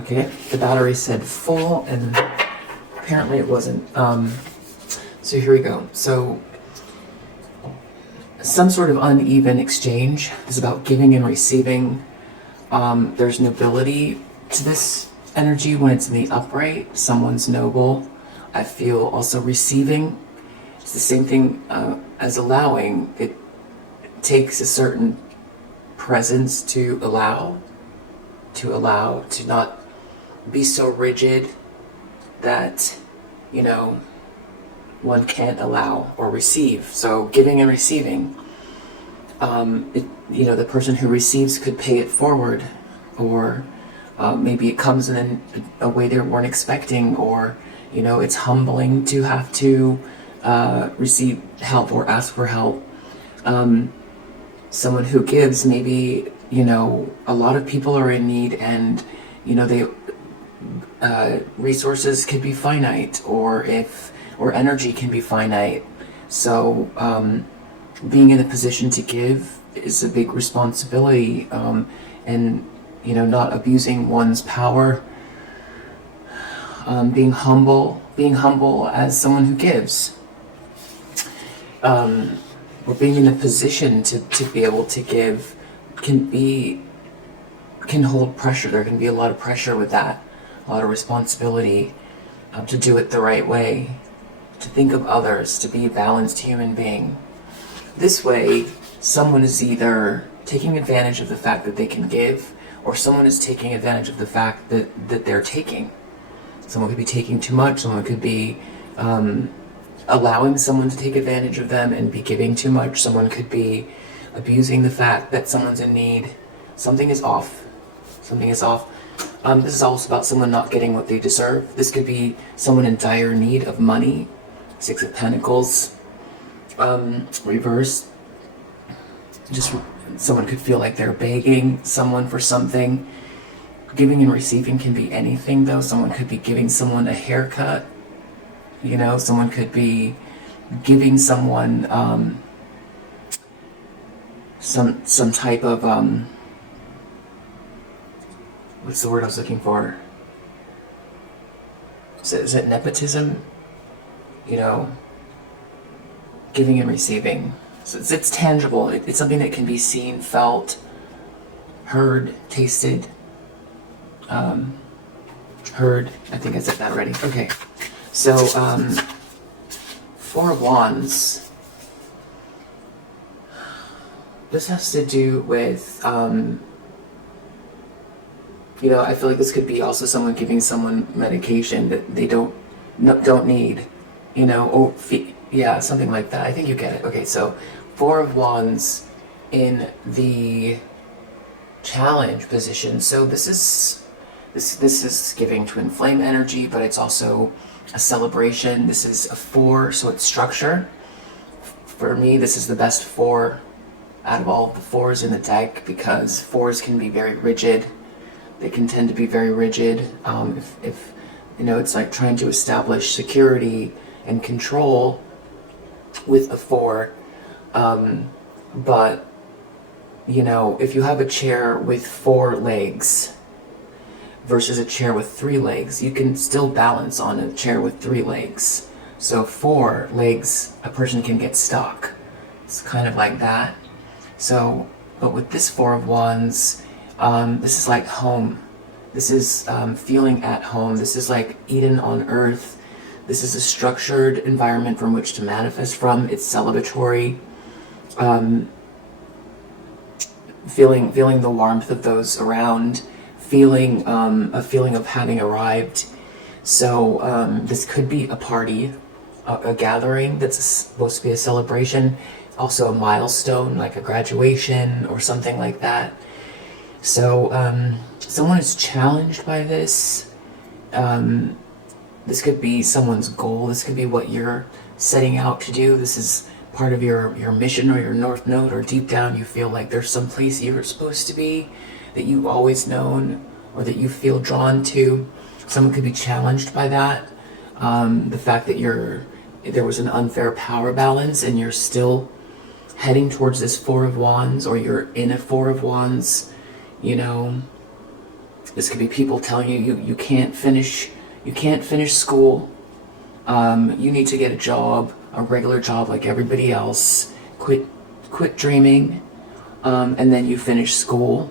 Okay, the battery said full, and apparently it wasn't. So here we go. So some sort of uneven exchange is about giving and receiving. There's nobility to this energy when it's in the upright. Someone's noble. I feel also receiving. It's the same thing as allowing. It takes a certain presence to allow, to not be so rigid that, you know, one can't allow or receive. So giving and receiving, the person who receives could pay it forward, or maybe it comes in a way they weren't expecting, or, it's humbling to have to receive help or ask for help. Someone who gives, maybe, a lot of people are in need, and, resources could be finite, or energy can be finite. So being in a position to give is a big responsibility, and not abusing one's power, being humble as someone who gives, or being in a position to be able to give can hold pressure. There can be a lot of pressure with that, a lot of responsibility, to do it the right way, to think of others, to be a balanced human being. This way, someone is either taking advantage of the fact that they can give, or someone is taking advantage of the fact that they're taking. Someone could be taking too much, someone could be allowing someone to take advantage of them and be giving too much. Someone could be abusing the fact that someone's in need. Something is off. Something is off. This is also about someone not getting what they deserve. This could be someone in dire need of money. Six of Pentacles, reversed. Just someone could feel like they're begging someone for something. Giving and receiving can be anything, though. Someone could be giving someone a haircut. Someone could be giving someone some type of what's the word I was looking for? Is it nepotism? Giving and receiving. So it's tangible. It's something that can be seen, felt, heard, tasted, heard. I think I said that already. Okay. So, Four of Wands. This has to do with, I feel like this could be also someone giving someone medication that they don't need, something like that. I think you get it. Okay, so Four of Wands in the challenge position. So this is giving twin flame energy, but it's also a celebration. This is a 4, so it's structure. For me, this is the best 4 out of all of the 4s in the deck, because 4s can be very rigid. They can tend to be very rigid. If it's like trying to establish security and control with a 4. But if you have a chair with 4 legs versus a chair with 3 legs, you can still balance on a chair with 3 legs. So 4 legs, a person can get stuck. It's kind of like that. So, but with this 4 of Wands, this is like home. This is feeling at home. This is like Eden on earth. This is a structured environment from which to manifest from. It's celebratory. Feeling the warmth of those around. Feeling a feeling of having arrived. So this could be a party, a gathering that's supposed to be a celebration, also a milestone like a graduation or something like that. So someone is challenged by this. This could be someone's goal. This could be what you're setting out to do. This is part of your mission or your North Node, or deep down you feel like there's some place you're supposed to be that you've always known or that you feel drawn to. Someone could be challenged by that. The fact that there was an unfair power balance and you're still heading towards this 4 of Wands, or you're in a 4 of Wands, This could be people telling you can't finish school. You need to get a job, a regular job like everybody else. Quit dreaming. And then you finish school,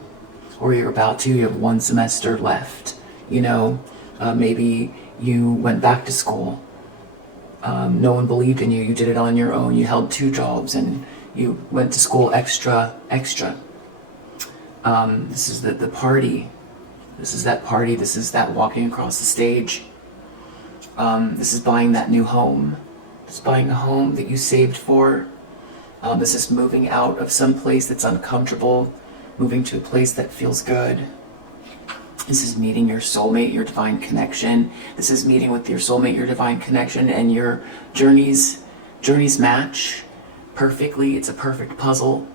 or you're about to. You have 1 semester left. You know, maybe you went back to school. No one believed in you. You did it on your own. You held 2 jobs and you went to school extra. This is the party. This is that party. This is that walking across the stage. This is buying that new home. This is buying a home that you saved for. This is moving out of some place that's uncomfortable, moving to a place that feels good. This is meeting your soulmate, your divine connection. This is meeting with your soulmate, your divine connection, and your journeys match perfectly. It's a perfect puzzle.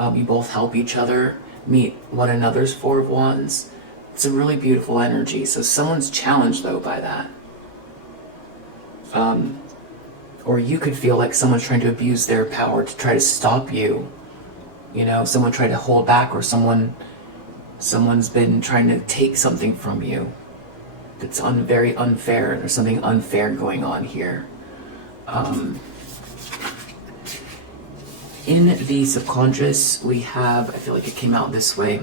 You both help each other meet one another's 4 of Wands. It's a really beautiful energy. So someone's challenged though by that. Or you could feel like someone's trying to abuse their power to try to stop you. You know, someone tried to hold back, or someone's been trying to take something from you. That's very unfair. There's something unfair going on here. In the subconscious, we have, I feel like it came out this way,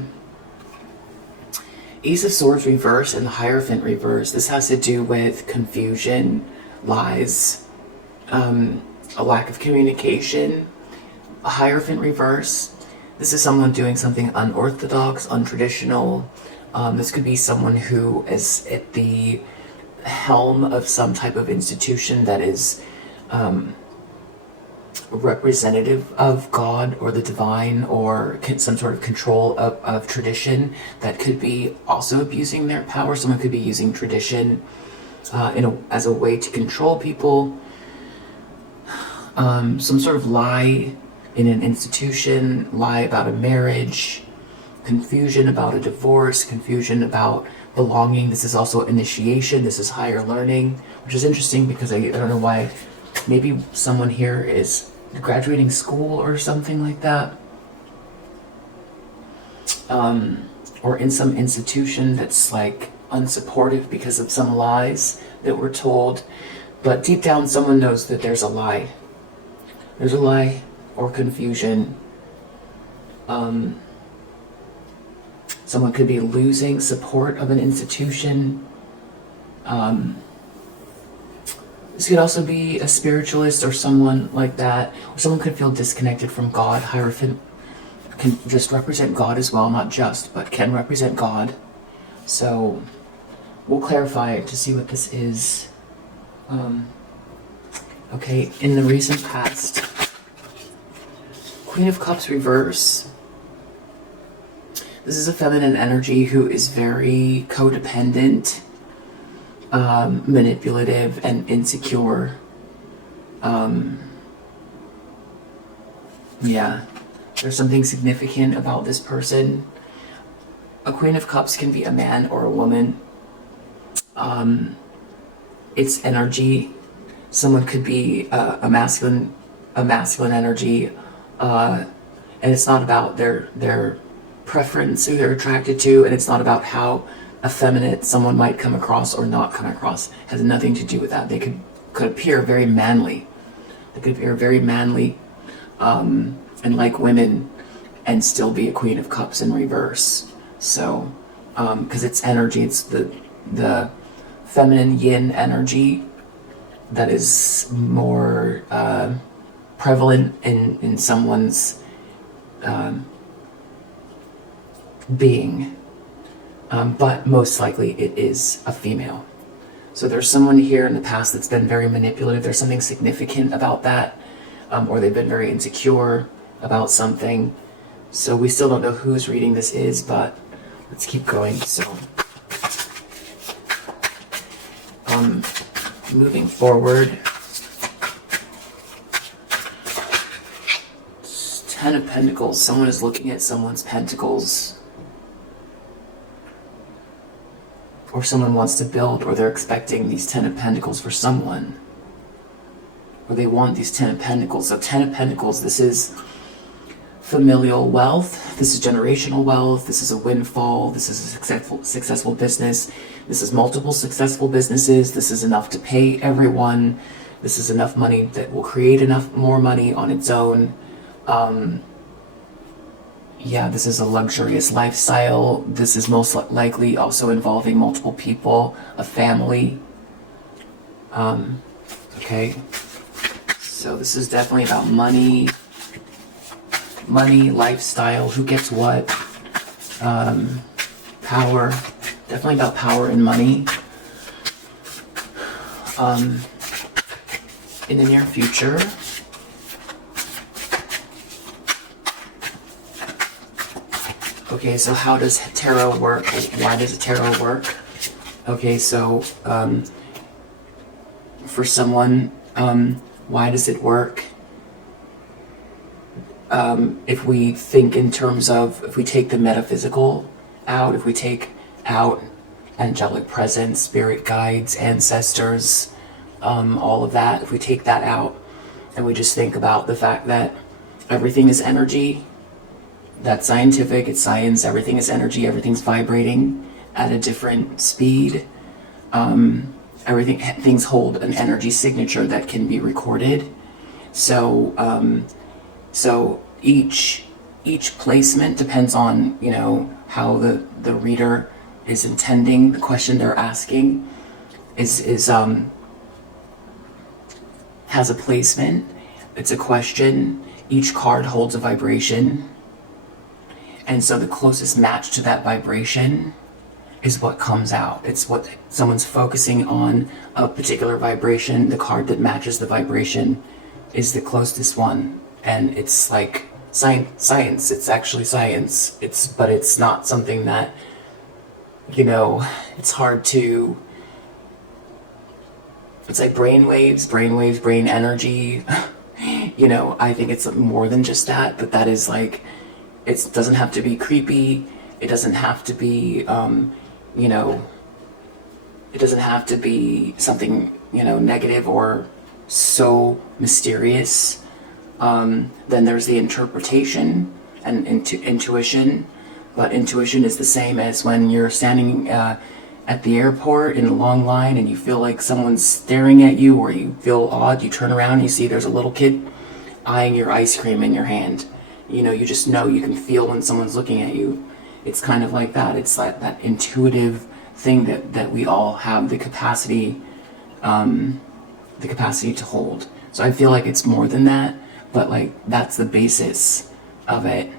Ace of Swords reverse and the Hierophant reverse. This has to do with confusion, lies, a lack of communication. A Hierophant reverse, this is someone doing something unorthodox, untraditional. This could be someone who is at the helm of some type of institution that is representative of God or the divine, or some sort of control of tradition that could be also abusing their power. Someone could be using tradition as a way to control people. Some sort of lie in an institution, lie about a marriage, confusion about a divorce, confusion about belonging. This is also initiation. This is higher learning, which is interesting because I don't know why. Maybe someone here is graduating school or something like that. Or in some institution that's like unsupportive because of some lies that were told. But deep down, someone knows that there's a lie. There's a lie or confusion. Someone could be losing support of an institution. This could also be a spiritualist or someone like that. Or someone could feel disconnected from God. Hierophant can just represent God as well, not just, but can represent God. So we'll clarify it to see what this is. Okay, in the recent past, Queen of Cups reverse. This is a feminine energy who is very codependent, manipulative, and insecure. Yeah, there's something significant about this person. A Queen of Cups can be a man or a woman. It's energy. Someone could be a masculine energy, and it's not about their preference, who they're attracted to, and it's not about how effeminate someone might come across or not come across. It has nothing to do with that. They could appear very manly. They could appear very manly, and like women, and still be a Queen of Cups in reverse. So, because it's energy, it's the feminine yin energy that is more prevalent in someone's being, but most likely it is a female. So there's someone here in the past that's been very manipulative. There's something significant about that, or they've been very insecure about something. So we still don't know whose reading this is, but let's keep going. So moving forward, Ten of Pentacles. Someone is looking at someone's pentacles, or someone wants to build, or they're expecting these Ten of Pentacles for someone, or they want these Ten of Pentacles. So Ten of Pentacles, this is familial wealth. This is generational wealth. This is a windfall. This is a successful business. This is multiple successful businesses. This is enough to pay everyone. This is enough money that will create enough more money on its own. Yeah, this is a luxurious lifestyle. This is most likely also involving multiple people, a family. Okay, so this is definitely about money, lifestyle, who gets what, power, definitely about power and money. In the near future, okay, so how does tarot work? Why does tarot work? Okay, so for someone, why does it work? If we think in terms of, if we take the metaphysical out, if we take out angelic presence, spirit guides, ancestors, all of that, if we take that out and we just think about the fact that everything is energy, that's scientific, it's science, everything is energy, everything's vibrating at a different speed. Things hold an energy signature that can be recorded. So each placement depends on, you know, how the reader is intending, the question they're asking has a placement. It's a question. Each card holds a vibration. And so the closest match to that vibration is what comes out. It's what someone's focusing on, a particular vibration. The card that matches the vibration is the closest one. And it's like science. It's actually science. But it's not something that, you know, it's hard to, it's like brain waves, brain energy. You know, I think it's more than just that, but that is like, it doesn't have to be creepy. It doesn't have to be, you know, it doesn't have to be something, you know, negative or so mysterious. Then there's the interpretation and intuition. But intuition is the same as when you're standing at the airport in a long line and you feel like someone's staring at you, or you feel odd, you turn around and you see there's a little kid eyeing your ice cream in your hand. You know, you just know, you can feel when someone's looking at you. It's kind of like that. It's like that intuitive thing that we all have the capacity to hold. So I feel like it's more than that, but like that's the basis of it.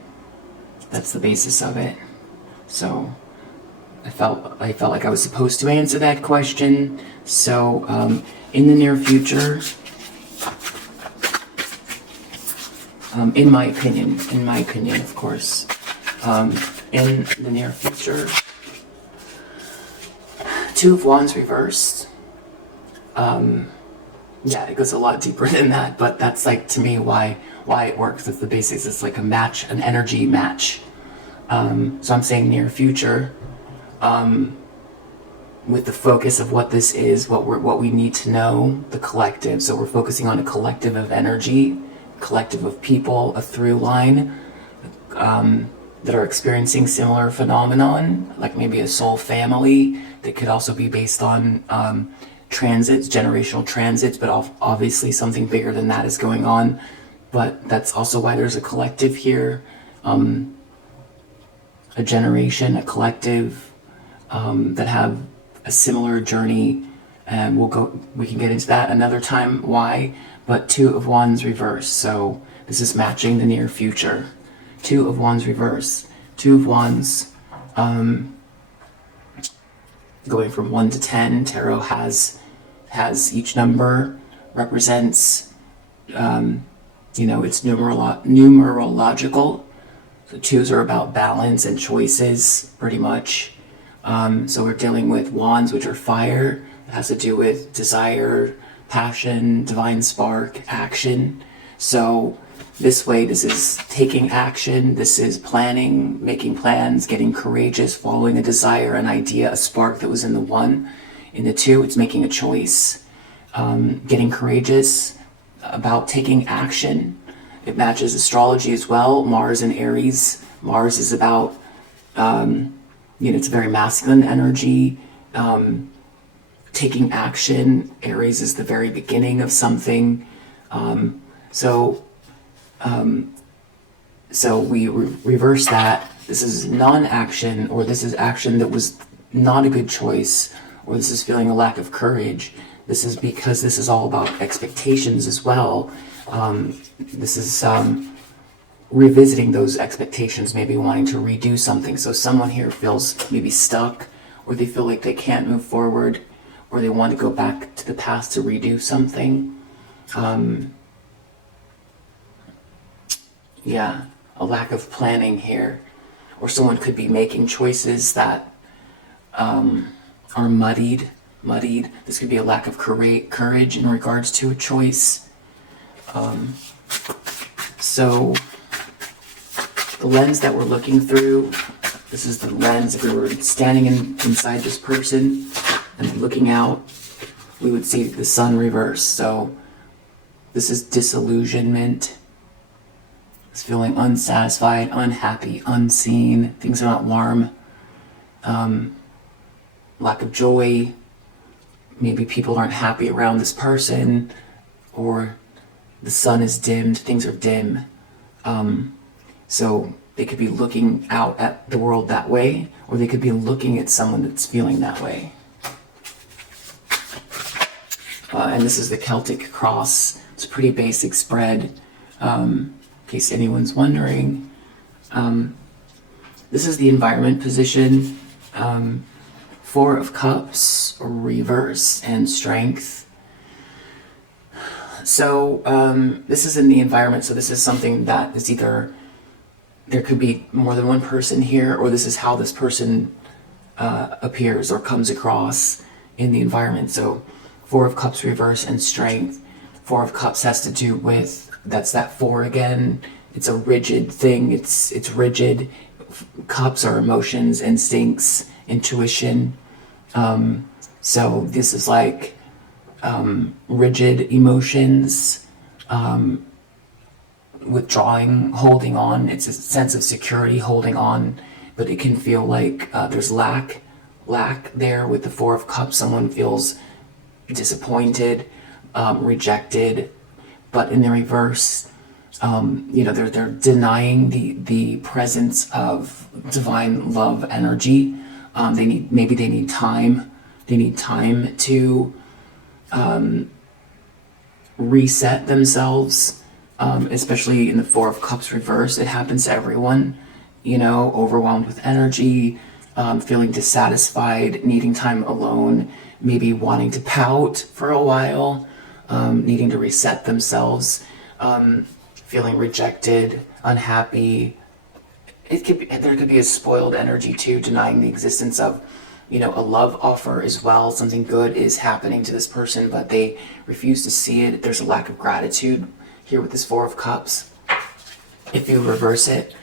That's the basis of it. So I felt like I was supposed to answer that question. So in the near future, in my opinion, of course, in the near future, Two of Wands reversed. Yeah, it goes a lot deeper than that, but that's like, to me, why it works. It's the basics. It's like a match, an energy match. So I'm saying near future, with the focus of what this is, what we need to know, the collective. So we're focusing on a collective of energy, collective of people, a through line that are experiencing similar phenomenon, like maybe a soul family that could also be based on transits, generational transits, but obviously something bigger than that is going on. But that's also why there's a collective here, a generation, a collective that have a similar journey, and we can get into that another time why. But Two of Wands reverse, so this is matching the near future. Two of Wands reverse. Two of Wands, going from 1 to 10. Tarot has each number represents, you know, it's numerological. So twos are about balance and choices, pretty much. So we're dealing with wands, which are fire. It has to do with desire, passion, divine spark, action. So this way, this is taking action. This is planning, making plans, getting courageous, following a desire, an idea, a spark that was in the one. In the two, it's making a choice, getting courageous, about taking action. It matches astrology as well. Mars and Aries. Mars is about, it's a very masculine energy, taking action. Aries is the very beginning of something. So we reverse that. This is non-action, or this is action that was not a good choice, or this is feeling a lack of courage. This is because this is all about expectations as well. This is revisiting those expectations, maybe wanting to redo something. So someone here feels maybe stuck, or they feel like they can't move forward, or they want to go back to the past to redo something. Yeah, a lack of planning here. Or someone could be making choices that are muddied. This could be a lack of courage in regards to a choice. So the lens that we're looking through, this is the lens. If we were standing inside this person and looking out, we would see the sun reverse. So this is disillusionment. It's feeling unsatisfied, unhappy, unseen. Things are not warm. Lack of joy. Maybe people aren't happy around this person, or the sun is dimmed. Things are dim. So they could be looking out at the world that way, or they could be looking at someone that's feeling that way. And this is the Celtic cross. It's a pretty basic spread, in case anyone's wondering. This is the environment position. 4 of Cups, reverse, and Strength. So this is in the environment. So this is something that is either, there could be more than one person here, or this is how this person appears or comes across in the environment. So 4 of Cups, reverse, and Strength. 4 of Cups has to do with, that's that 4 again. It's a rigid thing. It's rigid. Cups are emotions, instincts, intuition. So this is like rigid emotions, withdrawing, holding on. It's a sense of security, holding on, but it can feel like there's lack there with the 4 of Cups. Someone feels disappointed, rejected, but in the reverse, they're denying the presence of divine love energy. They need time. They need time to reset themselves, especially in the 4 of Cups reverse. It happens to everyone, overwhelmed with energy, feeling dissatisfied, needing time alone, maybe wanting to pout for a while, needing to reset themselves, feeling rejected, unhappy. There could be a spoiled energy too, denying the existence of, a love offer as well. Something good is happening to this person, but they refuse to see it. There's a lack of gratitude here with this 4 of Cups. If you reverse it,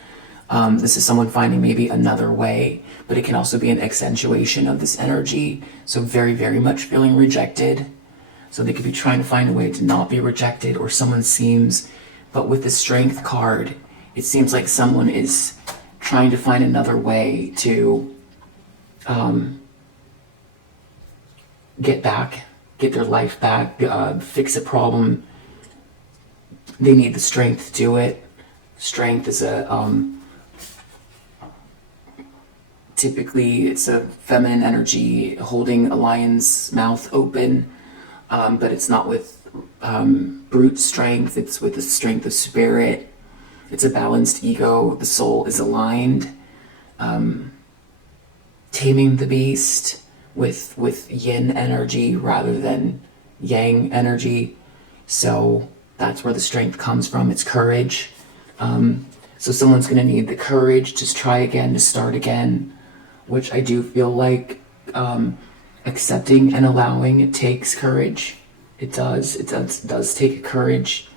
this is someone finding maybe another way, but it can also be an accentuation of this energy. So very, very much feeling rejected. So they could be trying to find a way to not be rejected, or someone seems, but with the Strength card, it seems like someone is trying to find another way to get their life back, fix a problem. They need the strength to do it. Strength is typically it's a feminine energy, holding a lion's mouth open, but it's not with brute strength. It's with the strength of spirit. It's a balanced ego. The soul is aligned. Taming the beast with yin energy rather than yang energy. So that's where the strength comes from. It's courage. So someone's going to need the courage to try again, to start again, which I do feel like accepting and allowing, it takes courage. It does take courage.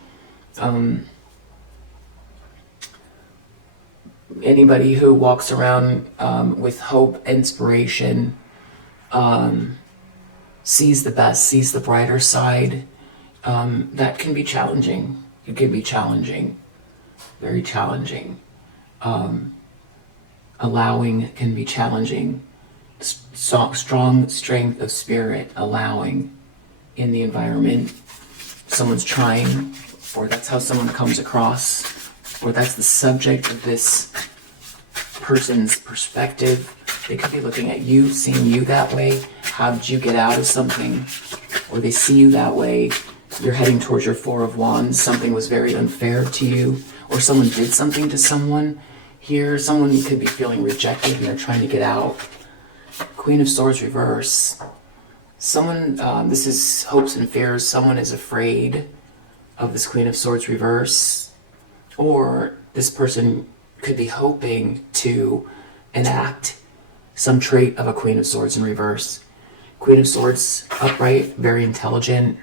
Anybody who walks around with hope, inspiration, sees the best, sees the brighter side, that can be challenging. It can be challenging. very challenging. Allowing can be challenging. Strong strength of spirit, allowing in the environment. Someone's trying, or that's how someone comes across, or that's the subject of this person's perspective. They could be looking at you, seeing you that way. How did you get out of something? Or they see you that way. You're heading towards your Four of Wands. Something was very unfair to you, or someone did something to someone. Here, someone could be feeling rejected and they're trying to get out. Queen of Swords reverse. Someone, this is hopes and fears. Someone is afraid of this Queen of Swords reverse. Or this person could be hoping to enact some trait of a Queen of Swords in reverse. Queen of Swords upright, very intelligent,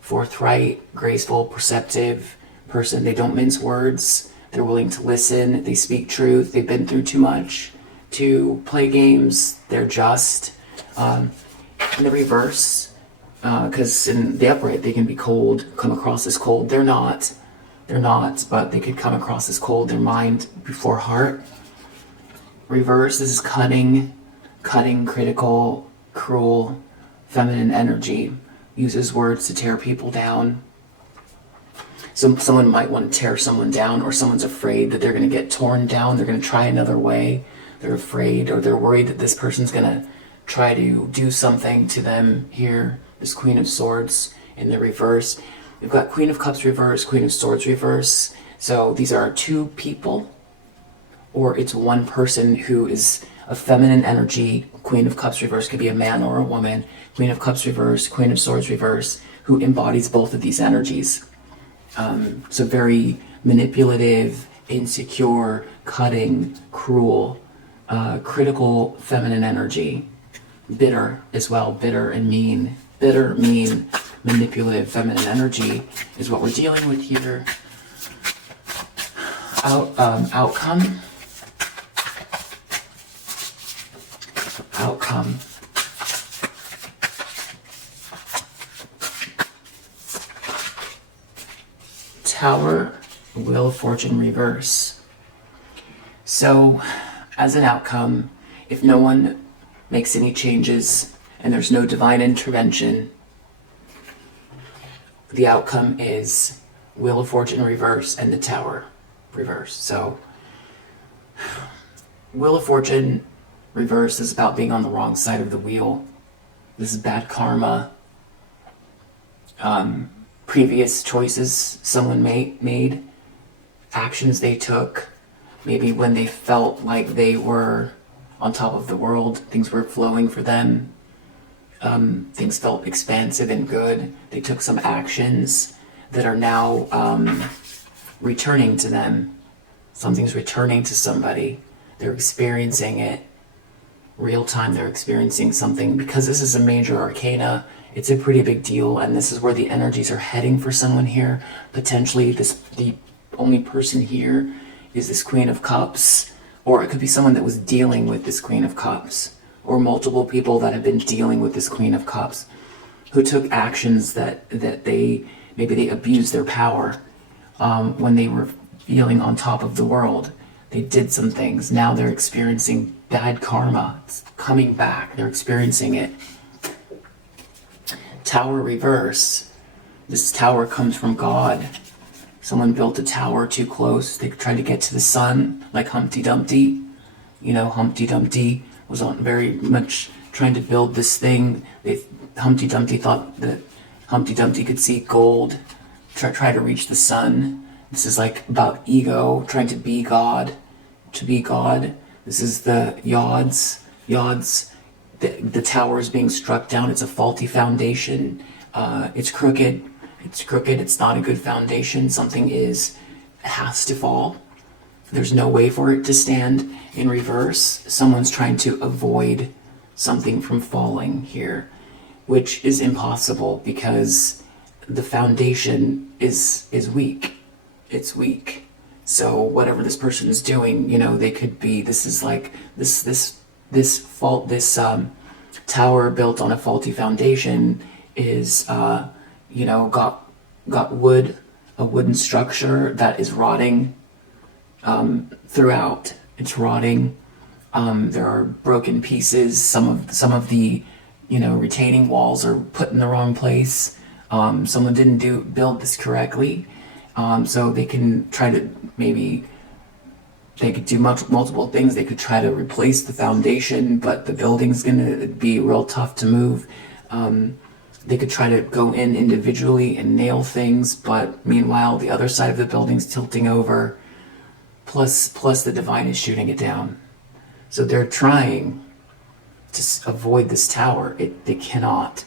forthright, graceful, perceptive person. They don't mince words. They're willing to listen. They speak truth. They've been through too much to play games. They're just. In the reverse, because in the upright they can be cold, come across as cold. They're not, but they could come across as cold. Their mind before heart. Reverse, this is cutting, critical, cruel, feminine energy. Uses words to tear people down. Someone might want to tear someone down, or someone's afraid that they're going to get torn down. They're going to try another way. They're afraid, or they're worried that this person's going to try to do something to them here. This Queen of Swords in the reverse. We've got Queen of Cups reverse, Queen of Swords reverse. So these are two people, or it's one person who is a feminine energy. Queen of Cups reverse could be a man or a woman. Queen of Cups reverse, Queen of Swords reverse, who embodies both of these energies. So very manipulative, insecure, cutting, cruel, critical feminine energy. Bitter as well, bitter and mean. Bitter, mean, manipulative feminine energy is what we're dealing with here. Outcome. Tower, Wheel of Fortune reverse. So, as an outcome, if no one makes any changes and there's no divine intervention, the outcome is Wheel of Fortune reverse and the Tower reverse. So, Wheel of Fortune reverse is about being on the wrong side of the wheel. This is bad karma. Previous choices someone made, actions they took, maybe when they felt like they were on top of the world, things were flowing for them, things felt expansive and good. They took some actions that are now returning to them. Something's returning to somebody. They're experiencing it real time. They're experiencing something. Because this is a major arcana, it's a pretty big deal, and this is where the energies are heading for someone here. Potentially the only person here is this Queen of Cups, or it could be someone that was dealing with this Queen of Cups, or multiple people that have been dealing with this Queen of Cups, who took actions that they abused their power when they were feeling on top of the world. They did some things. Now they're experiencing bad karma. It's coming back. They're experiencing it. Tower reverse. This tower comes from God. Someone built a tower too close. They tried to get to the sun, like Humpty Dumpty. You know, Humpty Dumpty was on very much trying to build this thing. Humpty Dumpty thought that Humpty Dumpty could see gold, try to reach the sun. This is like about ego, trying to be God. To be God. This is the Yods. The tower is being struck down. It's a faulty foundation. It's crooked. It's not a good foundation. Something has to fall. There's no way for it to stand. In reverse, someone's trying to avoid something from falling here, which is impossible because the foundation is weak. It's weak. So whatever this person is doing, they could be. This is like this tower built on a faulty foundation is got wood, a wooden structure that is rotting, throughout. It's rotting. There are broken pieces. Some of the, retaining walls are put in the wrong place. Someone didn't build this correctly. So they can try to they could do multiple things. They could try to replace the foundation, but the building's gonna be real tough to move. They could try to go in individually and nail things, but meanwhile the other side of the building's tilting over. Plus the divine is shooting it down. So they're trying to avoid this tower. They cannot.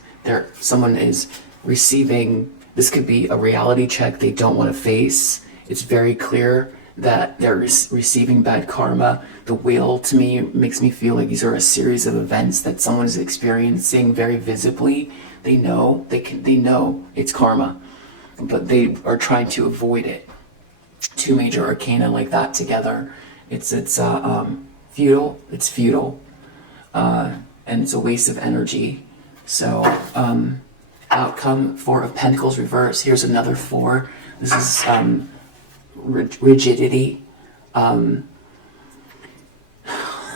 Someone is receiving. This could be a reality check they don't want to face. It's very clear that they're receiving bad karma. The wheel, to me, makes me feel like these are a series of events that someone is experiencing very visibly. They know it's karma, but they are trying to avoid it. Two major arcana like that together, it's futile. It's futile, and it's a waste of energy. So outcome, Four of Pentacles reverse. Here's another four. This is rigidity.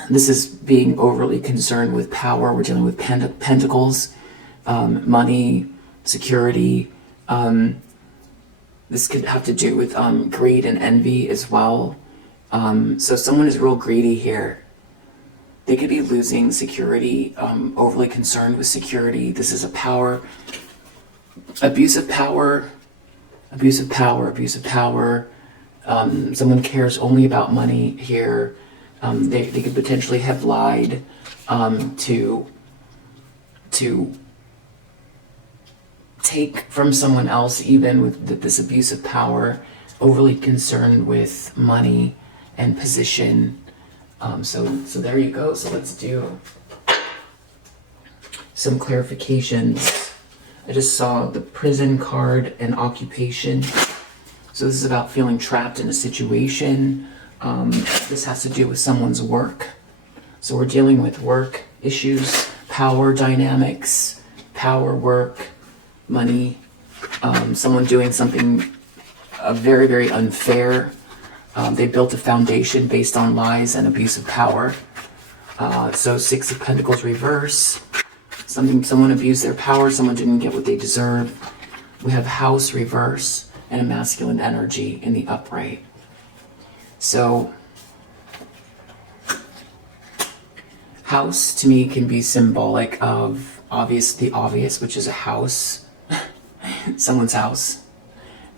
This is being overly concerned with power. We're dealing with pentacles, money, security. This could have to do with greed and envy as well. So someone is real greedy here. They could be losing security, overly concerned with security. This is a power, abuse of power. Someone cares only about money here. They could potentially have lied to take from someone else, even with this abuse of power, overly concerned with money and position. So there you go. So let's do some clarifications. I just saw the prison card and occupation. So this is about feeling trapped in a situation. This has to do with someone's work. So we're dealing with work issues, power dynamics, power, work, money, someone doing something very, very unfair. They built a foundation based on lies and abuse of power. So Six of Pentacles reverse. Someone abused their power. Someone didn't get what they deserve. We have House reverse and a masculine energy in the upright. So House to me can be symbolic of the obvious, which is a house, someone's house,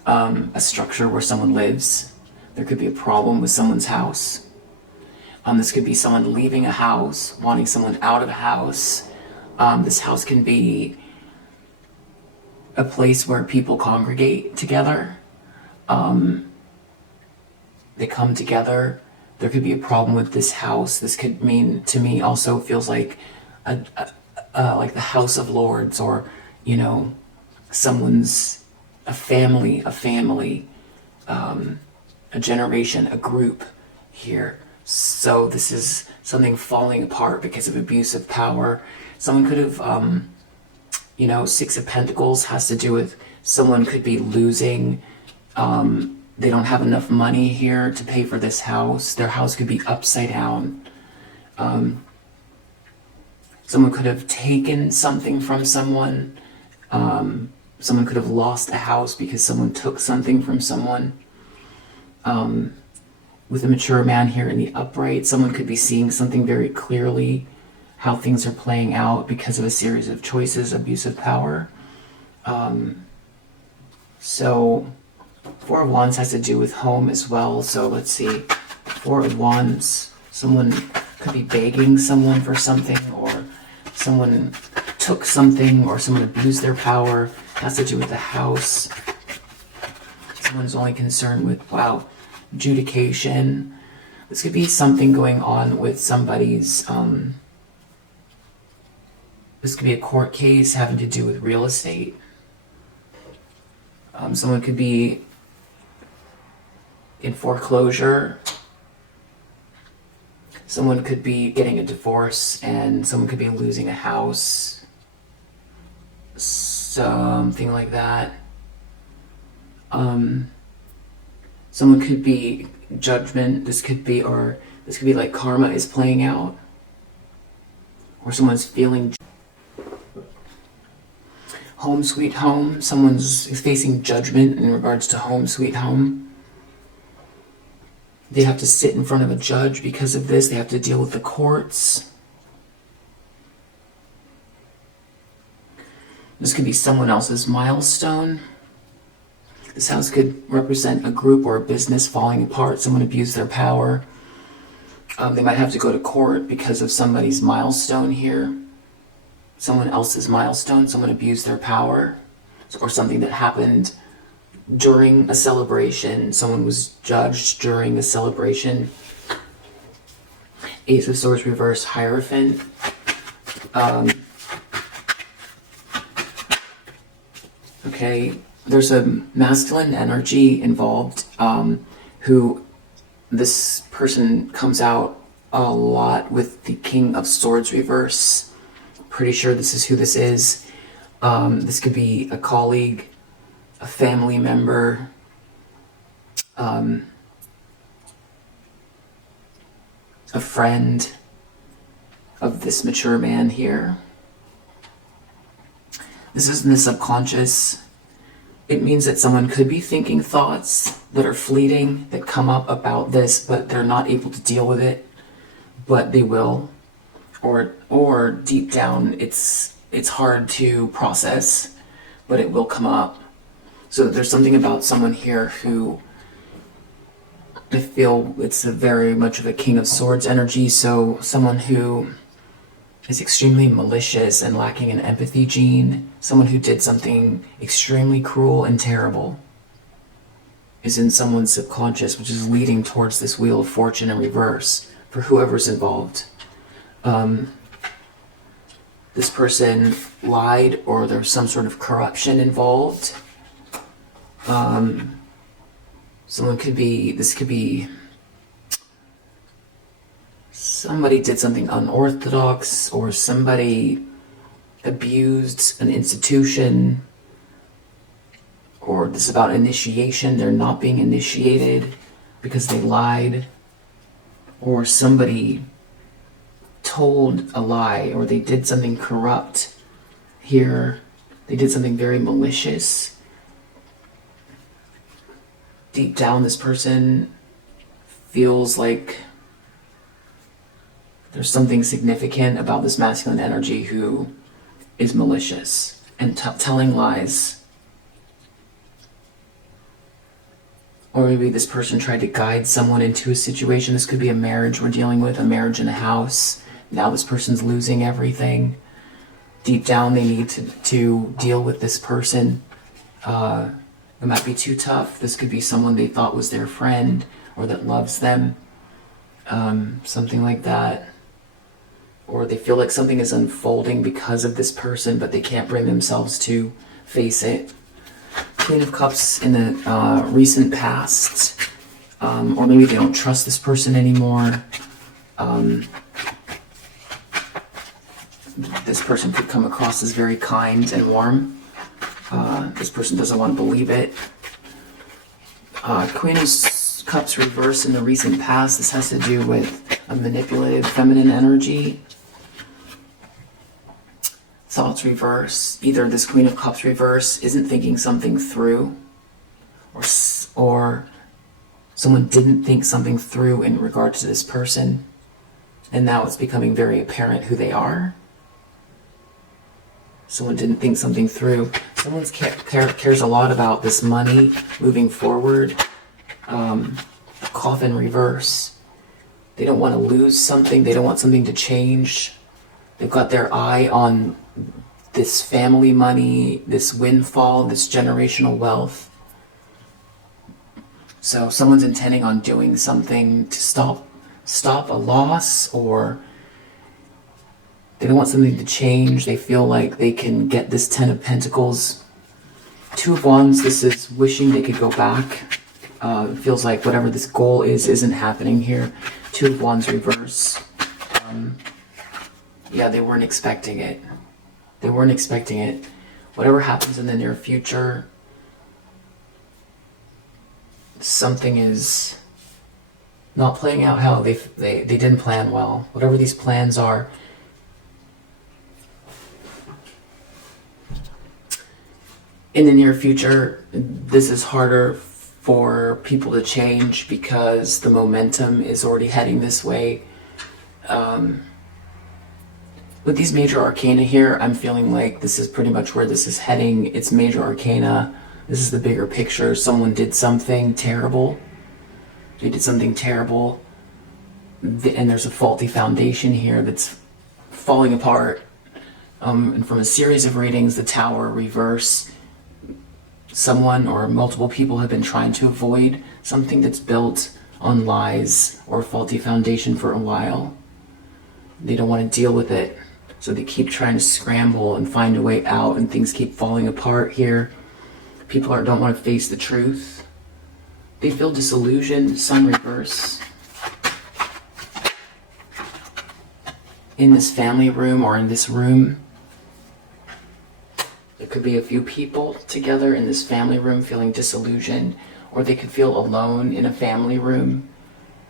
a structure where someone lives. There could be a problem with someone's house. This could be someone leaving a house, wanting someone out of a house. This house can be a place where people congregate together. They come together. There could be a problem with this house. This could mean, to me, also feels like like the House of Lords, or someone's a family, a generation, a group here. So this is something falling apart because of abuse of power. Someone could have, Six of Pentacles has to do with someone could be losing. They don't have enough money here to pay for this house. Their house could be upside down. Someone could have taken something from someone. Someone could have lost a house because someone took something from someone. With a mature man here in the upright, someone could be seeing something very clearly, how things are playing out because of a series of choices, abuse of power. So Four of Wands has to do with home as well. So let's see. Four of Wands, someone could be begging someone for something, or someone took something, or someone abused their power. It has to do with the house. Someone's only concerned with, adjudication. This could be something going on with somebody's, this could be a court case having to do with real estate. Someone could be in foreclosure. Someone could be getting a divorce, and someone could be losing a house. Something like that. Someone could be judgment. This could be like karma is playing out. Or someone's feeling home sweet home. Someone's facing judgment in regards to home sweet home. They have to sit in front of a judge because of this. They have to deal with the courts. This could be someone else's milestone. This house could represent a group or a business falling apart. Someone abused their power. They might have to go to court because of somebody's milestone here. Someone else's milestone. Someone abused their power. Or something that happened during a celebration. Someone was judged during a celebration. Ace of Swords reverse, Hierophant. Okay, there's a masculine energy involved who this person comes out a lot with the King of Swords reverse. Pretty sure this is who this is. This could be a colleague, a family member, a friend of this mature man here. This is in the subconscious. It means that someone could be thinking thoughts that are fleeting, that come up about this, but they're not able to deal with it, but they will. Or deep down, it's hard to process, but it will come up. So there's something about someone here who, I feel it's a very much of a King of Swords energy, so someone who is extremely malicious and lacking an empathy gene, someone who did something extremely cruel and terrible, is in someone's subconscious, which is leading towards this Wheel of Fortune in reverse for whoever's involved. This person lied, or there was some sort of corruption involved. Someone could be, this could be somebody did something unorthodox, or somebody abused an institution, or this is about initiation. They're not being initiated because they lied, or somebody told a lie, or they did something corrupt here. They did something very malicious. Deep down, this person feels like there's something significant about this masculine energy who is malicious and telling lies. Or maybe this person tried to guide someone into a situation. This could be a marriage we're dealing with, a marriage in a house. Now this person's losing everything. Deep down, they need to deal with this person. It might be too tough. This could be someone they thought was their friend or that loves them. Something like that. Or they feel like something is unfolding because of this person, but they can't bring themselves to face it. Queen of Cups in the recent past. Or maybe they don't trust this person anymore. This person could come across as very kind and warm. This person doesn't want to believe it. Queen of Cups reverse in the recent past. This has to do with a manipulative feminine energy. Thoughts reverse. Either this Queen of Cups reverse isn't thinking something through, or someone didn't think something through in regard to this person, and now it's becoming very apparent who they are. Someone didn't think something through. Someone cares a lot about this money moving forward. Coffin reverse. They don't want to lose something. They don't want something to change. They've got their eye on this family money, this windfall, this generational wealth. So someone's intending on doing something to stop a loss, or they don't want something to change. They feel like they can get this Ten of Pentacles. Two of Wands, this is wishing they could go back. It feels like whatever this goal is isn't happening here. Two of Wands reverse. Yeah, they weren't expecting it. They weren't expecting it. Whatever happens in the near future, something is not playing out how they didn't plan well. Whatever these plans are, in the near future, this is harder for people to change because the momentum is already heading this way. With these major arcana here, I'm feeling like this is pretty much where this is heading. It's major arcana. This is the bigger picture. Someone did something terrible. They did something terrible. And there's a faulty foundation here that's falling apart. And from a series of readings, the Tower reverse, someone or multiple people have been trying to avoid something that's built on lies or faulty foundation for a while. They don't want to deal with it. So they keep trying to scramble and find a way out, and things keep falling apart here. People don't want to face the truth. They feel disillusioned, Sun reverse. In this family room or in this room, there could be a few people together in this family room feeling disillusioned, or they could feel alone in a family room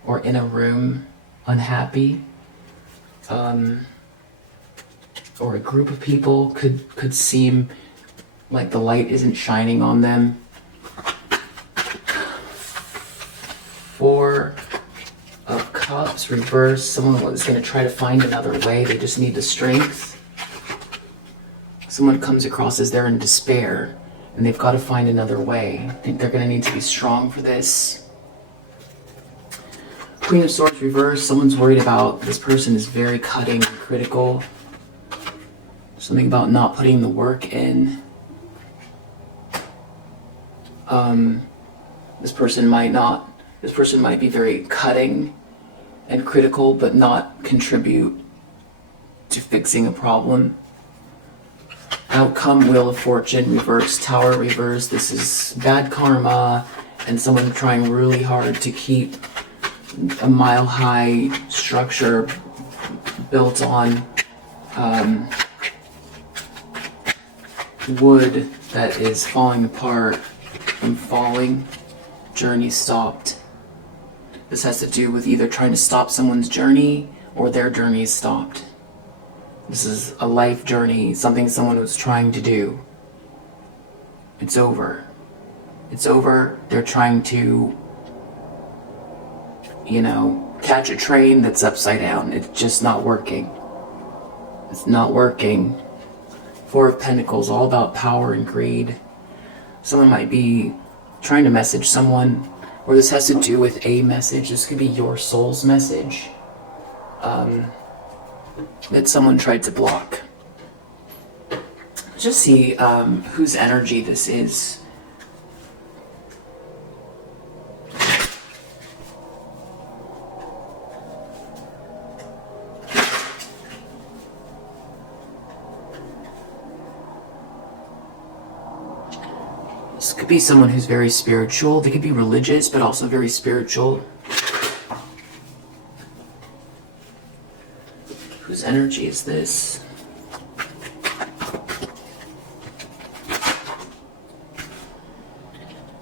or in a room unhappy. Or a group of people could seem like the light isn't shining on them. 4 of Cups, reverse. Someone was going to try to find another way. They just need the strength. Someone comes across as they're in despair, and they've got to find another way. I think they're going to need to be strong for this. Queen of Swords, reverse. Someone's worried about this person is very cutting and critical. Something about not putting the work in. This person might be very cutting and critical, but not contribute to fixing a problem. Outcome, Wheel of Fortune, reverse, Tower, reverse. This is bad karma and someone trying really hard to keep a mile-high structure built on wood that is falling apart and falling. Journey stopped. This has to do with either trying to stop someone's journey or their journey is stopped. This is a life journey, something someone was trying to do. It's over. It's over. They're trying to, catch a train that's upside down. It's just not working. It's not working. 4 of Pentacles, all about power and greed. Someone might be trying to message someone, or this has to do with a message. This could be your soul's message that someone tried to block. Just see whose energy this is. This could be someone who's very spiritual. They could be religious, but also very spiritual. Whose energy is this?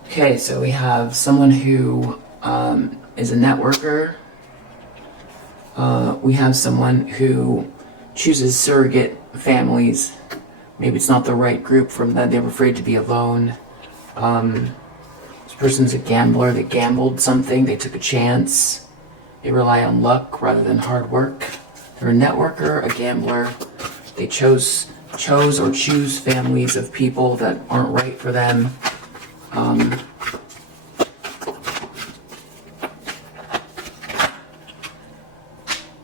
Okay, so we have someone who is a networker. We have someone who chooses surrogate families. Maybe it's not the right group from that. They're afraid to be alone. This person's a gambler. They gambled something. They took a chance. They rely on luck rather than hard work. They're a networker, a gambler. They chose or choose families of people that aren't right for them.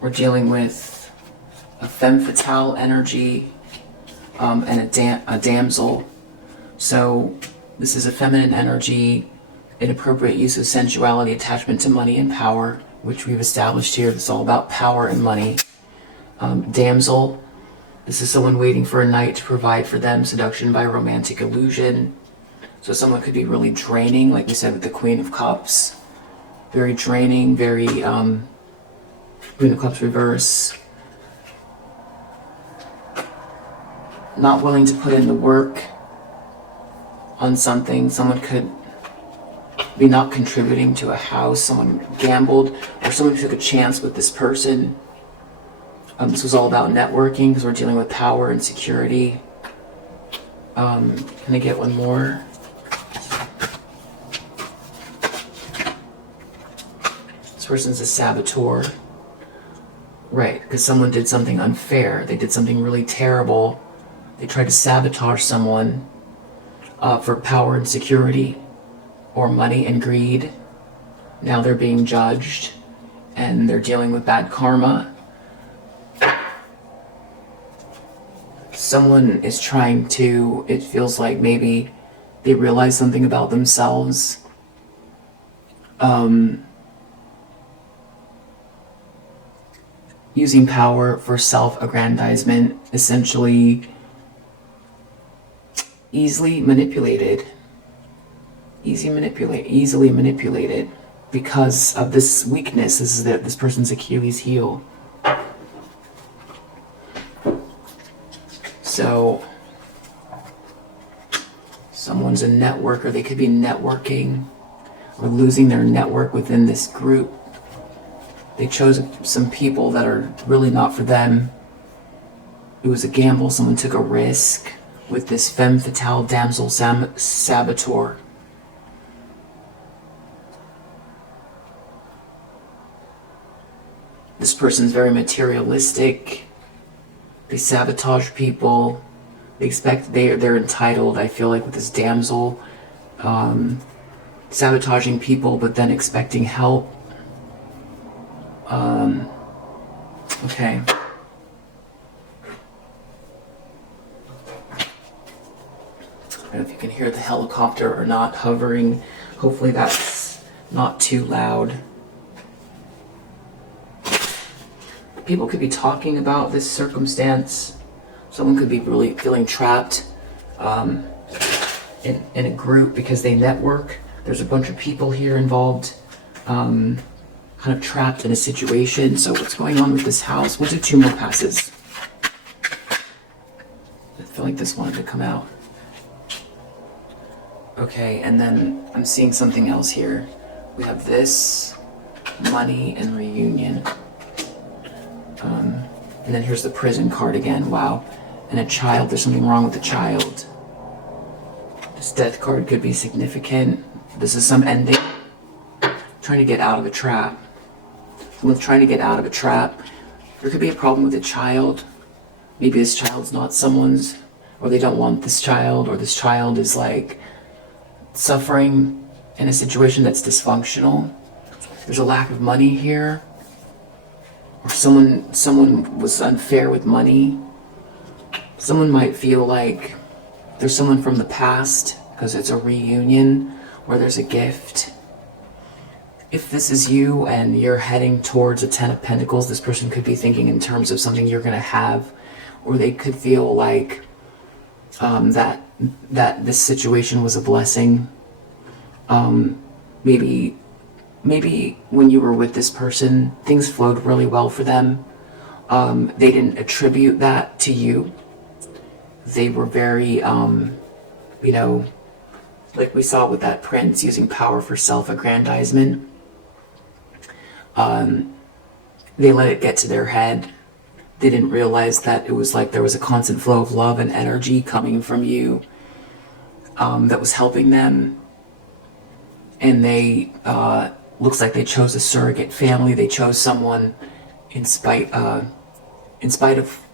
We're dealing with a femme fatale energy and a damsel. So this is a feminine energy, inappropriate use of sensuality, attachment to money and power, which we've established here. This is all about power and money. Damsel, this is someone waiting for a knight to provide for them, seduction by romantic illusion. So someone could be really draining, like we said with the Queen of Cups. Very draining, very, Queen of Cups reverse. Not willing to put in the work on something. Someone could maybe not contributing to a house. Someone gambled, or someone took a chance with this person. This was all about networking because we're dealing with power and security. Can I get one more? This person's a saboteur. Right, because someone did something unfair. They did something really terrible. They tried to sabotage someone for power and security, or money and greed. Now they're being judged and they're dealing with bad karma. Someone is trying to, it feels like maybe they realize something about themselves. Using power for self-aggrandizement, essentially easily manipulated because of this weakness. This is this person's Achilles heel. So someone's a networker. They could be networking or losing their network within this group. They chose some people that are really not for them. It was a gamble. Someone took a risk with this femme fatale damsel saboteur. This person's very materialistic. They sabotage people. They expect they're entitled. I feel like with this damsel, sabotaging people, but then expecting help. Okay. I don't know if you can hear the helicopter or not hovering. Hopefully that's not too loud. People could be talking about this circumstance. Someone could be really feeling trapped in a group because they network. There's a bunch of people here involved, kind of trapped in a situation. So what's going on with this house? We'll do 2 more passes. I feel like this wanted to come out. Okay, and then I'm seeing something else here. We have this, money, and reunion. And then here's the prison card again. Wow. And a child. There's something wrong with the child. This death card could be significant. This is some ending. Trying to get out of a trap. Someone's trying to get out of a trap. There could be a problem with a child. Maybe this child's not someone's, or they don't want this child, or this child is like suffering in a situation that's dysfunctional. There's a lack of money here. Or someone was unfair with money. Someone might feel like there's someone from the past, because it's a reunion where there's a gift. If this is you and you're heading towards a 10 of Pentacles, this person could be thinking in terms of something you're going to have, or they could feel like that this situation was a blessing. Maybe when you were with this person, things flowed really well for them. They didn't attribute that to you. They were very, like we saw with that prince using power for self-aggrandizement. They let it get to their head. They didn't realize that it was like there was a constant flow of love and energy coming from you that was helping them. And they, looks like they chose a surrogate family. They chose someone in spite of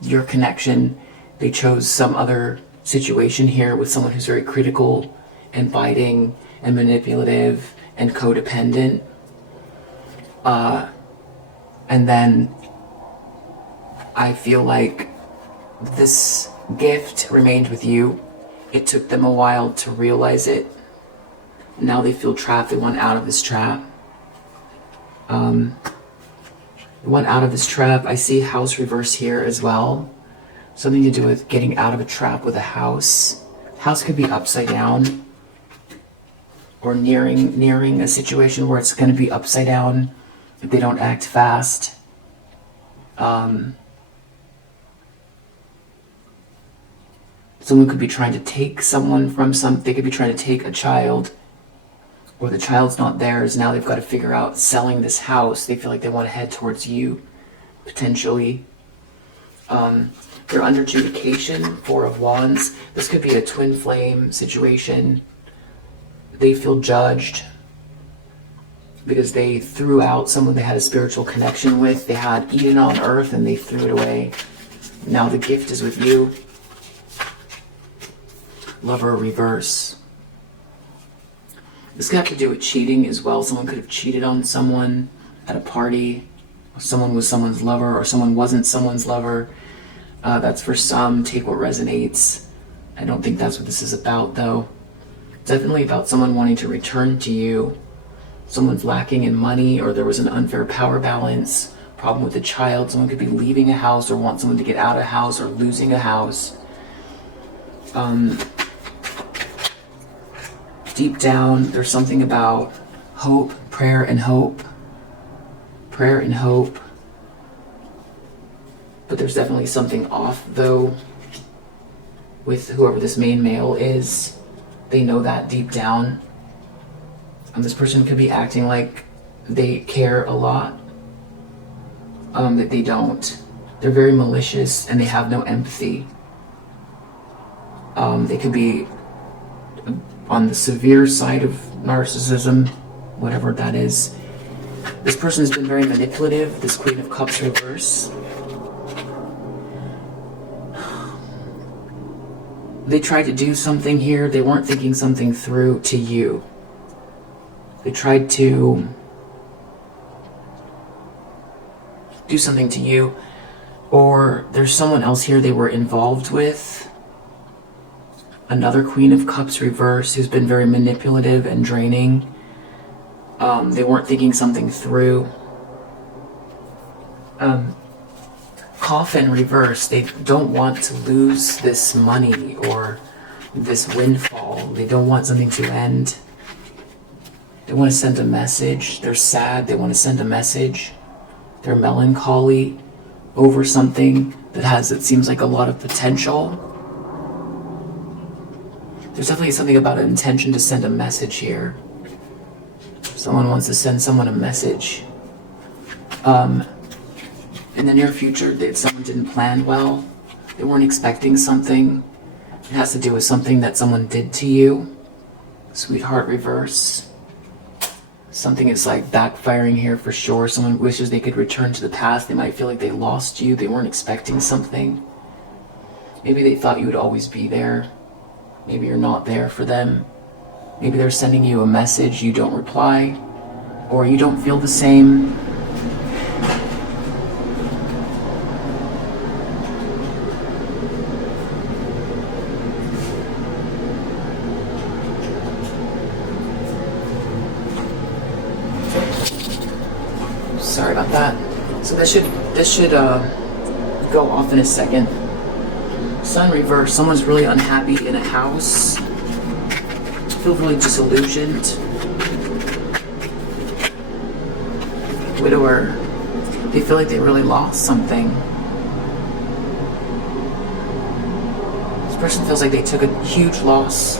your connection. They chose some other situation here with someone who's very critical and biting and manipulative and codependent. And then I feel like this gift remained with you. It took them a while to realize it. Now they feel trapped. They want out of this trap. They want out of this trap. I see house reverse here as well. Something to do with getting out of a trap with a house. House could be upside down, or nearing a situation where it's going to be upside down if they don't act fast. Someone could be trying to take someone from they could be trying to take a child or the child's not theirs. Now they've got to figure out selling this house. They feel like they want to head towards you, potentially. They're under adjudication, Four of Wands. This could be a twin flame situation. They feel judged because they threw out someone they had a spiritual connection with. They had Eden on earth and they threw it away. Now the gift is with you. Lover reverse. This could have to do with cheating as well. Someone could have cheated on someone at a party. Or someone was someone's lover, or someone wasn't someone's lover. That's for some. Take what resonates. I don't think that's what this is about, though. Definitely about someone wanting to return to you. Someone's lacking in money, or there was an unfair power balance. Problem with the child. Someone could be leaving a house, or want someone to get out of a house, or losing a house. Deep down, there's something about hope, prayer and hope. Prayer and hope. But there's definitely something off, though, with whoever this main male is. They know that deep down. And this person could be acting like they care a lot, that they don't. They're very malicious and they have no empathy. They could be on the severe side of narcissism, whatever that is. This person has been very manipulative, this Queen of Cups reverse. They tried to do something here. They weren't thinking something through to you. They tried to do something to you, or there's someone else here they were involved with. Another Queen of Cups reverse who's been very manipulative and draining. They weren't thinking something through. Coffin reverse. They don't want to lose this money or this windfall. They don't want something to end. They want to send a message. They're sad. They want to send a message. They're melancholy over something that seems like a lot of potential. There's definitely something about an intention to send a message here. Someone wants to send someone a message. In the near future, someone didn't plan well. They weren't expecting something. It has to do with something that someone did to you. Sweetheart reverse. Something is like backfiring here for sure. Someone wishes they could return to the past. They might feel like they lost you. They weren't expecting something. Maybe they thought you would always be there. Maybe you're not there for them. Maybe they're sending you a message, you don't reply, or you don't feel the same. Sorry about that. So this should go off in a second. Sun reverse. Someone's really unhappy in a house. Feel really disillusioned. Widower. They feel like they really lost something. This person feels like they took a huge loss.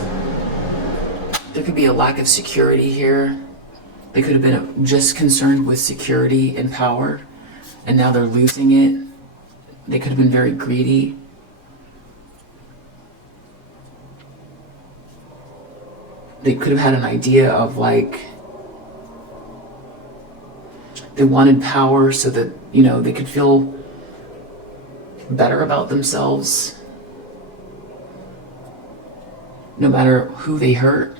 There could be a lack of security here. They could have been just concerned with security and power, and now they're losing it. They could have been very greedy. They could have had an idea of like, they wanted power so that, they could feel better about themselves, no matter who they hurt.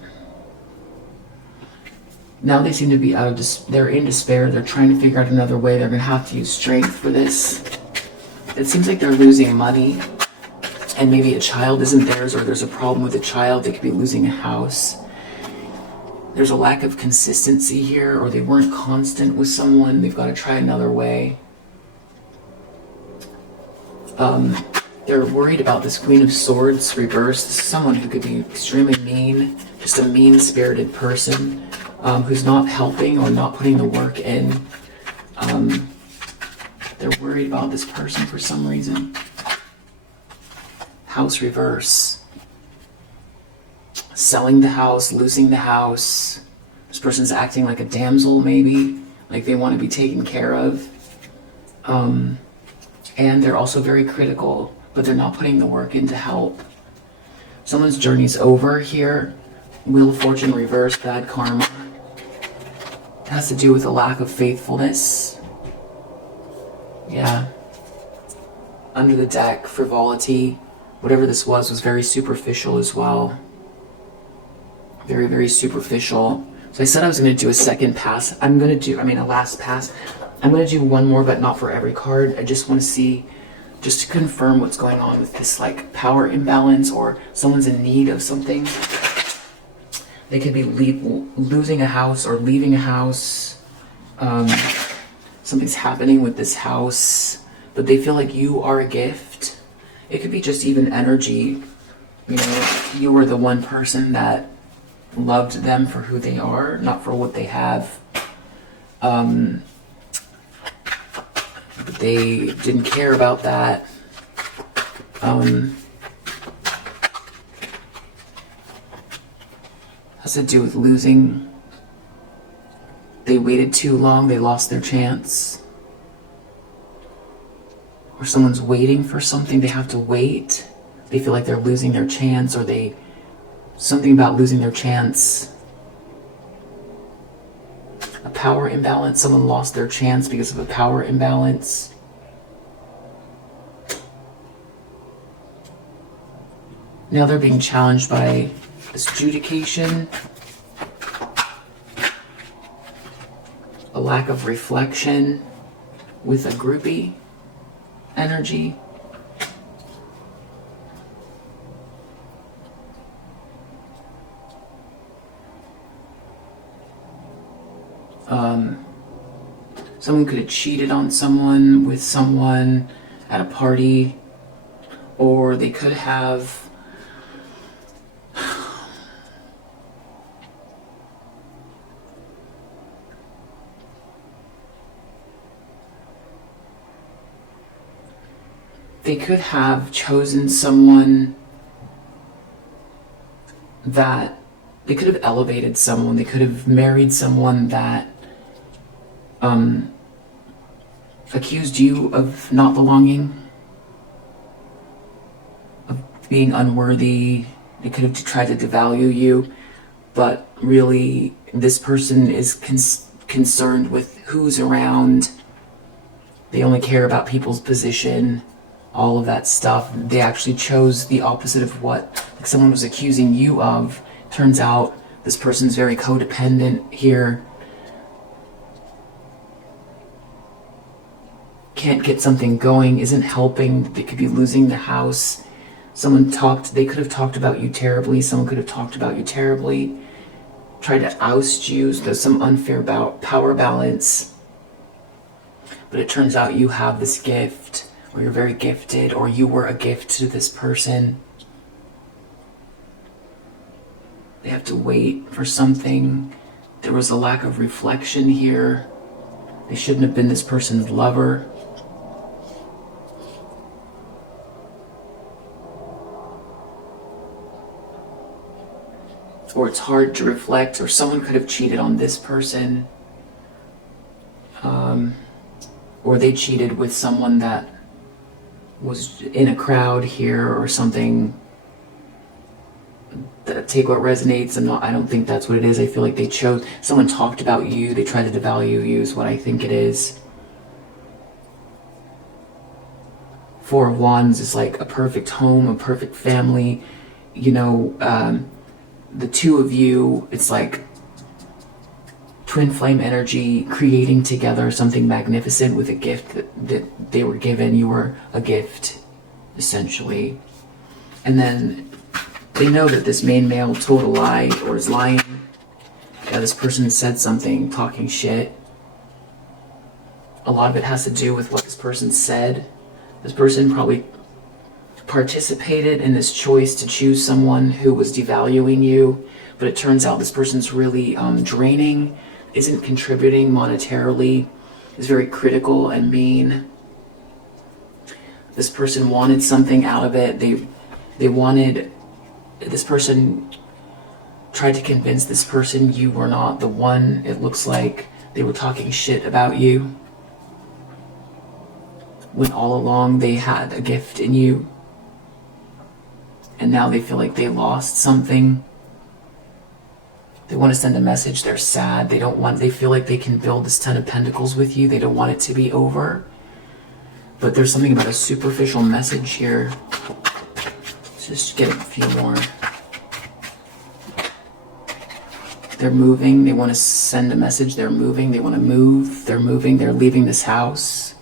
Now they seem to be they're in despair. They're trying to figure out another way. They're going to have to use strength for this. It seems like they're losing money, and maybe a child isn't theirs, or there's a problem with a child. They could be losing a house. There's a lack of consistency here, or they weren't constant with someone. They've got to try another way. They're worried about this Queen of Swords reverse. This is someone who could be extremely mean, just a mean-spirited person. Who's not helping or not putting the work in. They're worried about this person for some reason. House reverse. Selling the house, losing the house, This person's acting like a damsel, maybe, like they want to be taken care of. And they're also very critical, but they're not putting the work in to help. Someone's journey's over here. Wheel of Fortune reversed, bad karma. It has to do with a lack of faithfulness. Yeah. Under the deck, frivolity. Whatever this was very superficial as well. Very, very superficial. So I said I was going to do a second pass. A last pass. I'm going to do one more, but not for every card. I just want to see, just to confirm what's going on with this like power imbalance, or someone's in need of something. They could be losing a house or leaving a house. Something's happening with this house, but they feel like you are a gift. It could be just even energy. You know, you were the one person that loved them for who they are, not for what they have. But they didn't care about that. Has to do with losing. They waited too long, they lost their chance. Or someone's waiting for something, they have to wait. They feel like they're losing their chance, or something about losing their chance. A power imbalance, someone lost their chance because of a power imbalance. Now they're being challenged by this adjudication. A lack of reflection with a groupie energy. Someone could have cheated on someone with someone at a party, or they could have chosen someone that they could have elevated someone. They could have married someone that accused you of not belonging, of being unworthy. They could have tried to devalue you, but really this person is concerned with who's around. They only care about people's position, all of that stuff. They actually chose the opposite of what someone was accusing you of. Turns out this person's very codependent here. Can't get something going, isn't helping. They could be losing their house. They could have talked about you terribly. Someone could have talked about you terribly. Tried to oust you. So there's some unfair power balance. But it turns out you have this gift, or you're very gifted, or you were a gift to this person. They have to wait for something. There was a lack of reflection here. They shouldn't have been this person's lover. Or it's hard to reflect, or someone could have cheated on this person. Or they cheated with someone that was in a crowd here or something. Take what resonates. I don't think that's what it is. I feel like someone talked about you. They tried to devalue you is what I think it is. Four of Wands is like a perfect home, a perfect family. You know, the two of you, it's like twin flame energy creating together something magnificent with a gift that they were given. You were a gift, essentially. And then they know that this main male told a lie or is lying. Yeah, this person said something, talking shit. A lot of it has to do with what this person said. This person probably participated in this choice to choose someone who was devaluing you, but it turns out this person's really draining, isn't contributing monetarily, is very critical and mean. This person wanted something out of it. This person tried to convince this person you were not the one. It looks like they were talking shit about you, when all along they had a gift in you. And now they feel like they lost something. They want to send a message. They're sad. They feel like they can build this 10 of Pentacles with you. They don't want it to be over. But there's something about a superficial message here. Let's just get a few more. They're moving. They want to send a message. They're moving. They want to move. They're moving. They're leaving this house.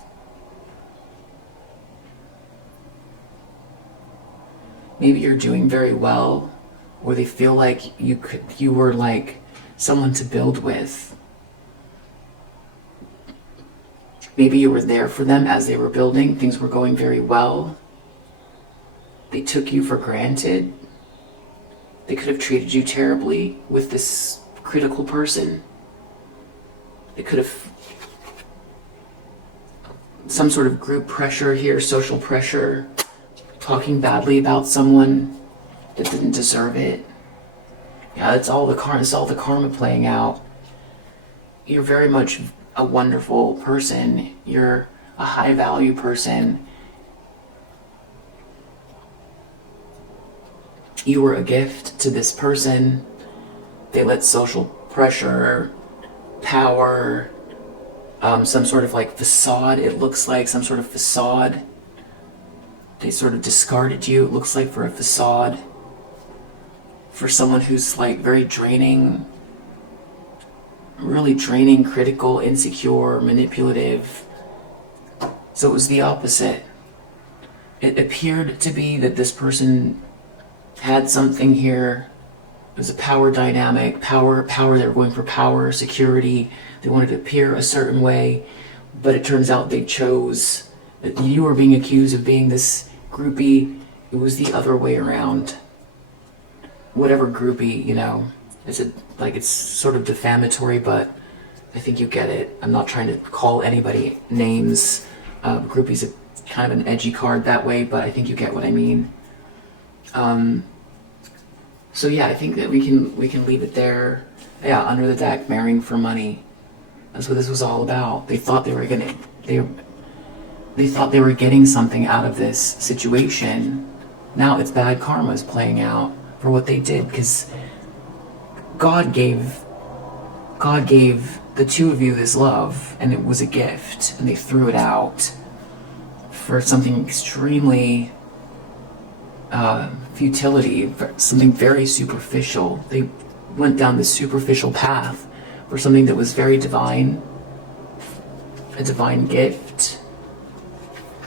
Maybe you're doing very well, or they feel like you were like someone to build with. Maybe you were there for them as they were building. Things were going very well. They took you for granted. They could have treated you terribly with this critical person. They could have some sort of group pressure here, social pressure, talking badly about someone that didn't deserve it. Yeah, it's all the karma playing out. You're very much a wonderful person. You're a high value person. You were a gift to this person. They let social pressure, power, some sort of like facade, it looks like some sort of facade. They sort of discarded you, it looks like, for a facade. For someone who's like very draining, really draining, critical, insecure, manipulative. So it was the opposite. It appeared to be that this person had something here. It was a power dynamic, power, they were going for power, security. They wanted to appear a certain way, but it turns out they chose. You were being accused of being this groupie. It was the other way around. Whatever groupie, it's sort of defamatory, but I think you get it. I'm not trying to call anybody names. Groupie's a kind of an edgy card that way, but I think you get what I mean. So yeah, I think that we can leave it there. Yeah, under the deck, marrying for money. That's what this was all about. They thought they were getting something out of this situation. Now it's bad karma is playing out for what they did, because God gave the two of you this love, and it was a gift, and they threw it out for something extremely futility, for something very superficial. They went down this superficial path for something that was very divine, a divine gift.